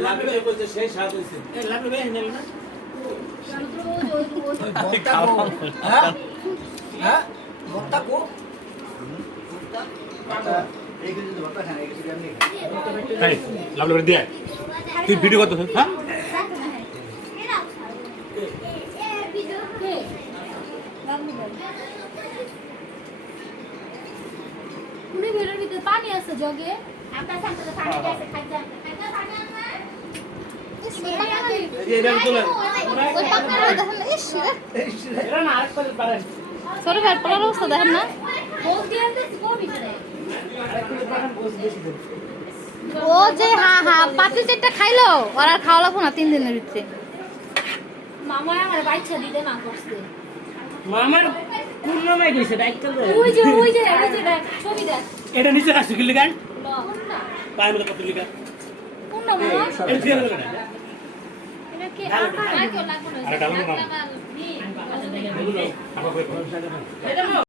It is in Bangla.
লাভলে বলতে সেই স্বাদ হইছে এই লাভলে বেশ নেল না হ্যাঁ হ্যাঁ বত্তা কো বত্তা এই কিছু বত্তা খান এই কিছু আমি এই লাভলে দিয়ে তুই ভিডিও করতে হ্যাঁ উনি বেলের ভিতরে পানি আছে জগে আমরা সামনে তো পানি আছে খাইতে পানি আনবে এই ব্যাগ তোলা ওই পাকড়া দেখেন ইস এরা না আরেক করে পারেন সরে ভাই পড়ার অবস্থা দেখেন না বল দিয়ে আনতে কোন ভিতরে আরেক করে পারেন বস বেশি দেন ও যে হ্যাঁ পাতি যেটা খাইলো ওর আর খাওয়া লাগবো না 3 দিনের ভিতরে মামা আমার বাইচ্চা দিতে না করছে মামার কোন মামাই কইছে ডাইরেক্ট ওই যে দেখ ছবি দেখ এটা নিচে রাখছি কি লিগান কোনটা পায় মতো কত লিগা কোনটা মামা এই ফের এটা কি আর কেউ লাগবে না আরে ডাবল না নি আমরা